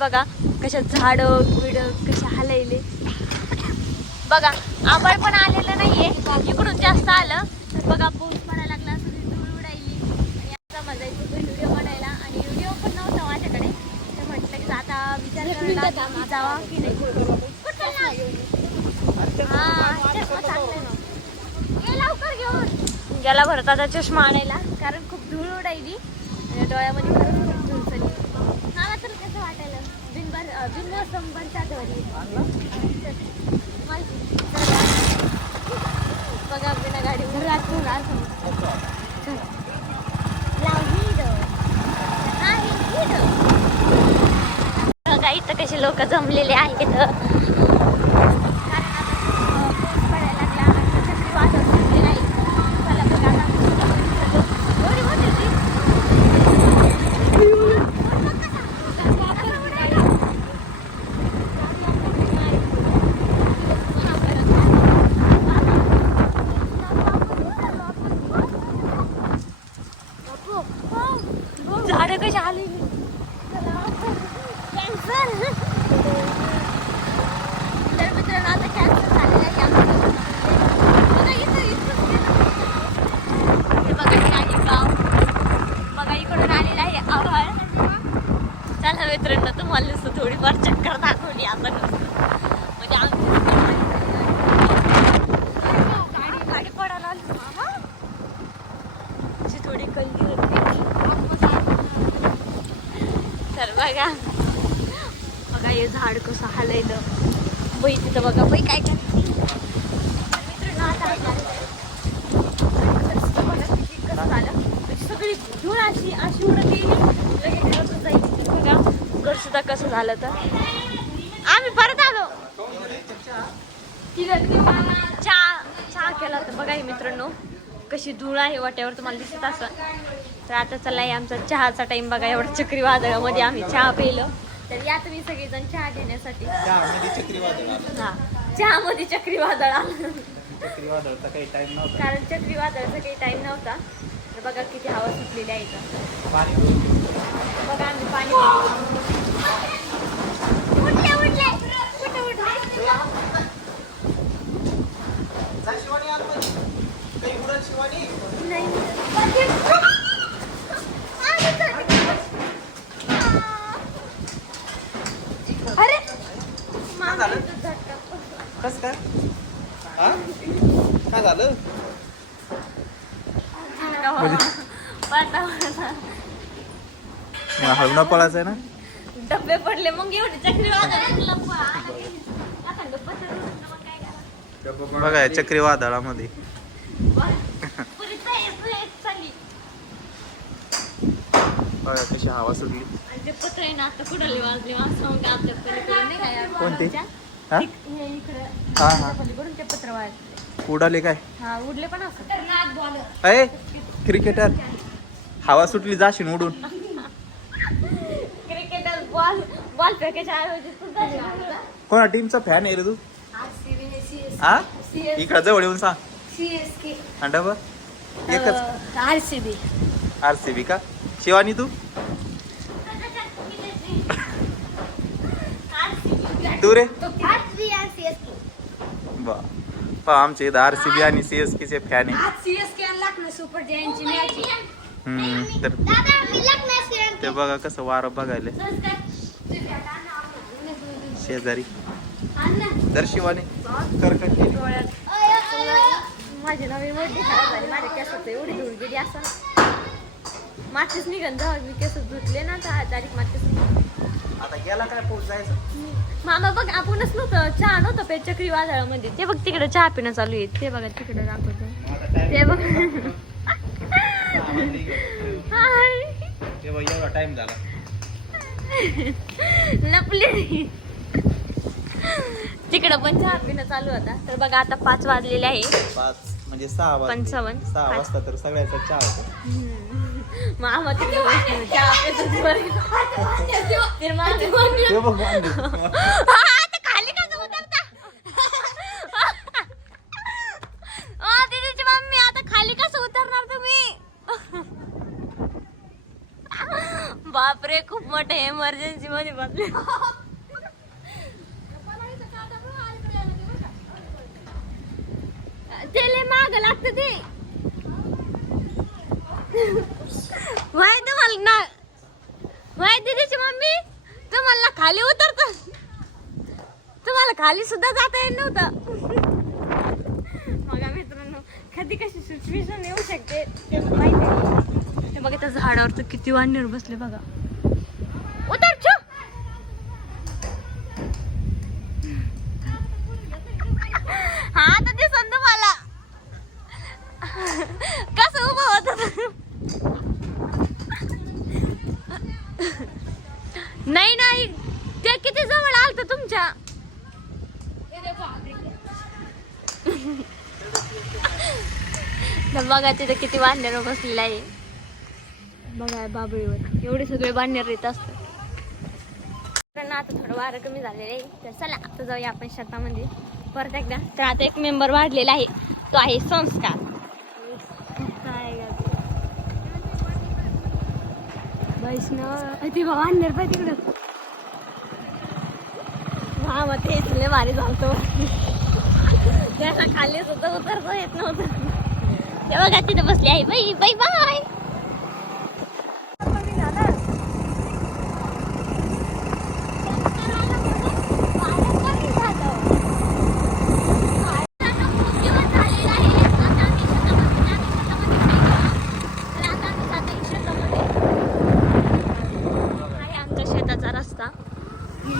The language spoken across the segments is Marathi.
बघा कशा झाड बिड कशा हलवले बघा आभाळ पण आलेलं नाहीये. इकडून जास्त आलं. तर बघा पाऊस पडायला लागला सगळी धूळ उडायली. आणि आता मजा येतो व्हिडिओ बनायला आणि व्हिडिओ पण नव्हता माझ्याकडे. तर म्हटलं की आता विचार करायला जावा की नाही. लवकर घेऊन. गेला भरत आता चष्मा आणायला कारण खूप धूळ उडायली. आणि डोळ्यामध्ये खरंच खूप धूळ चालली मला तर कसं वाटायला बिनमोसम बनता घरी. बघा बिना गाडी घरात बघा इथं कसे लोक जमलेले आहेत कारण आता पाऊस पडायला लागला आणि चक्रीवादळ सुटलेलं आहे. चला बघा आता. एवढी मोठी ती. झाडं कशी आली? तर मित्रांनो आता कॅन्सल झालेलं आहे बघा इथं इथून हे बघा हे गाव. बघा इकडून आलेलं आहे आभाळ चला मित्रांनो तुम्हाला थोडीफार चक्कर दाखवली आपण नुसतं म्हणजे आमची गाडी गाडी पडायला आली मामा अशी थोडी कल्ली होती तर बघा बघा हे झाड कसं हलायलं बाई तिथं बघा बाई काय काय? मित्रांनो कसं झालं सगळी धूळ अशी अशी उडत गेली लगेच जायची बघा घर सुद्धा कसं झालं तर? आम्ही परत आलो. चहा चहा केला तर बघा मित्रांनो कशी धूळ आहे वाट्यावर तुम्हाला दिसत असं तर आता चला आमचा चहाचा टाइम बघा एवढं चक्रीवादळामध्ये आम्ही चहा पिलं. तर या तुम्ही सगळेजण चहा घेण्यासाठी. चहामध्ये चक्रीवादळ आलं. हा चहामध्ये चक्रीवादळ आलं. चक्रीवादळचा काही टाइम नव्हता. कारण चक्रीवादळाचा काही टाइम नव्हता. तर बघा किती हवा सुटलेली आहे इथं. बघा आम्ही पाणी उठले उठले कुठे उठले जा शिवानी आतमध्ये. काही उडत शिवानी नाही अरे काय झालं? कस काय हा काय झालं? हळू न पळायचं ना? डब्बे पडले मग एवढे मग? बघा या चक्रीवादळामध्ये बघा कशी हवा सुटली. आहे मग कोणते? हा हे. उडाले काय? हा उडले पण असं. अय क्रिकेटर हवा सुटली जाशील उडून. Cricketer ball. कोणा टीमचा फॅन आहे रे तू? हा इकडं जवळ येऊन सांग. आणि डबल. एकच. R C B R C B का शिवानी तू तू रे बा पहा, आमचे इथं आर सी बी आणि सी एस चे फॅन आहे. आज सीएसके लागलं सुपर जयंतची मॅच हम्म, तर ते बघा कसं वारं बघायला. शेजारी. तर शिवानी कर माझी नवी मोठी खराब झाली. माझ्या केसात एवढी धूळ गेली असं. मातीच निघन जेव्हा मी केस धुतले ना तर तारीख मातीच आता गेला काय पोच जायचं? मामा बघ आपणच नव्हतं. चहा नव्हतं पे चक्रीवादळामध्ये. ते बघ तिकडे चहा पिणं चालू आहे. ते बघा तिकडे दाखवतो. ते बघ. हाय. तेव्हा एवढा टाइम झाला. लपले. तिकडं पण चहा पिणं चालू होता. तर बघा आता पाच वाजलेले आहे. पाच म्हणजे सहा वाजता पंचावन्न. सहा वाजता तर सगळ्याचा चहा होतो. मामा तिकडे बसले ते बघ "हा, आता खाली का गं उतरता?" दीदीची मम्मी आता खाली कसं उतरणार तुम्ही बापरे खूप मोठे एमर्जन्सी मध्ये बसले त्याला माग लागत ते माहिती तुम्हाला ना दिदीची त्याची मम्मी? तुम्हाला खाली उतरत. तुम्हाला खाली सुद्धा जाता येत नव्हतं. बघा मित्रांनो कधी कशी सिच्युएशन येऊ शकते ते माहिती बघा त्या झाडावर तर किती वांडीवर बसले बघा उतर छो हा आता ते संत मला कसं उभं होत नाही नाही ते किती जवळ आलत तुमच्या तर बघा तिथं किती बांधण्यावर बसलेला आहे. बघा बाबळीवर. एवढे सगळे बांधण्यावर येत असतात. कारण आता थोडं वारं कमी झालेलं आहे. तर चला आता जाऊया आपण शेतामध्ये. परत एकदा. तर आता एक मेंबर वाढलेला आहे. तो आहे संस्कार. काय वैष्णव. ती बांधणार पाहिजे तिकडं. हा मग तेच लय भारी झालतो. त्याला खाली सुद्धा उतरता येत नव्हतं. तेव्हा तिथे बसली आहे. बाई बाई बाय आमच्या शेताचा रस्ता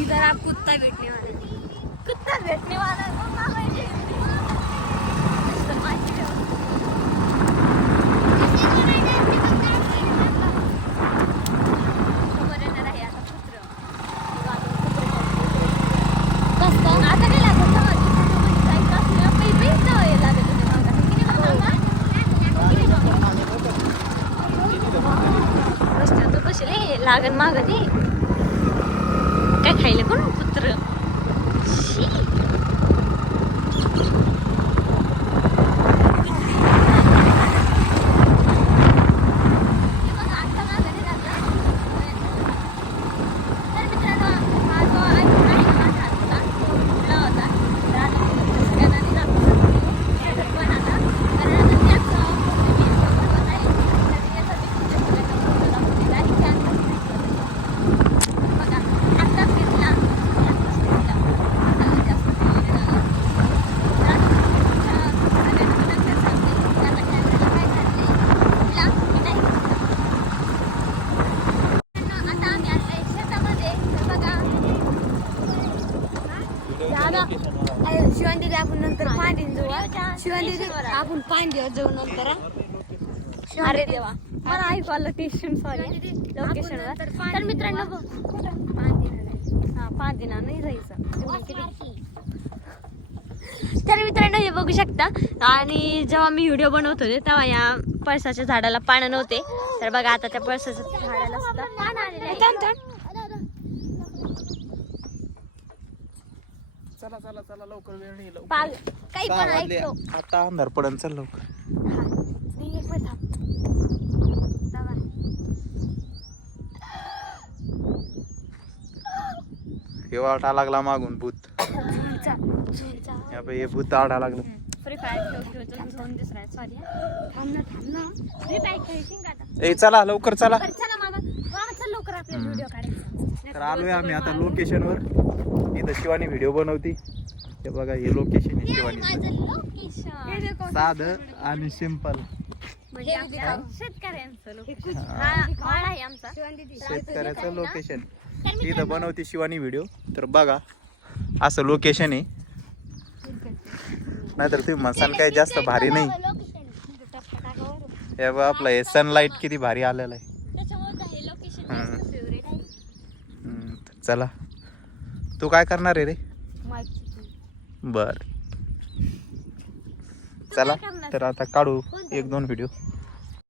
इधर आप कुत्ता भेटने वाला कुत्ता भेटने वाला है, वो मामा जी. मस्त माहिती ठेवा. समोर येणार आहे आता कुत्रं. किंवा आता कुत्रं जास्त. आता काय लागत समाधी? समाधी जायचं असलं, पै- पैच जावं लागत होते मागं. किती बघ मागं? किती बघ? रस्त्यात बसले लागन माग ते. काय खायला कोण? कुत्र आता आम्ही आलोय शेतामध्ये तर बघा दादा शिवांदी आपण नंतर पांडीन जाऊ शिवांदी पांडीवर जाऊ नंतर अरे देवा. मला ऐकू आलं टेन्शन सॉरी लोकेशनवर. तर मित्रांनो हा? पांदिना नाही. जायचं. किती? तर मित्रांनो हे बघू शकता. आणि जेव्हा मी व्हिडिओ बनवत होते तेव्हा या पळसाच्या झाडाला पानं नव्हते. तर बघा आता त्या पळसाच्या झाडाला सुद्धा पान आलेले आहे. चला चला चला लवकर वेळ नाही लवकर. पाल काही पण वाजले. ऐकतो आता अंधार पडन चल लवकर हा. नाही, एक मिनिट थांब. दादा. हे वाटा लागला मागून भूत. हे भूत आडा लागलं. ए चला लवकर चला. तर आलोय आम्ही आता लोकेशनवर इथं शिवानी व्हिडिओ बनवती. हे बघा हे लोकेशन आहे शिवानी साधं आणि सिंपल म्हणजे शेतकऱ्यांचं लोकेशन हा. माळ आहे आमचा. शेतकऱ्याचं लोकेशन इथं बनवते शिवानी व्हिडिओ तर बघा असं लोकेशन आहे. नाहीतर तुम्ही म्हणसाल काय जास्त भारी नाही. हे बघा आपलं हे सनलाईट किती भारी आलेलं आहे. हम्म. हम्म, तर चला. तू काय करणार आहे रे? बर. चला तर आता काढू एक दोन व्हिडिओ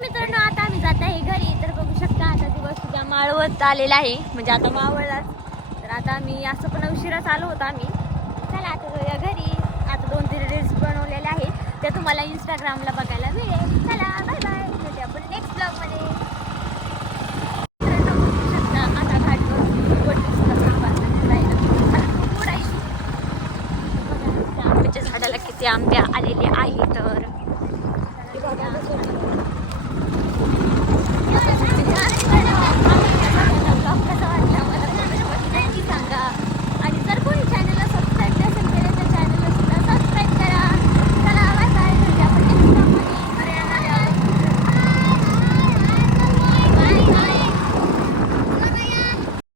मित्रांनो आता आम्ही जात आहे घरी. तर बघू शकता आता दिवस सुद्धा माळवत आलेला आहे. म्हणजे आता मावळलाच. तर आता आम्ही असं पण उशिराच आलो होतो आम्ही. चला आता जाऊया घरी. आता दोन तीन रील्स बनवलेल्या आहेत. त्या तुम्हाला इंस्टाग्रामला बघायला मिळेल. चला.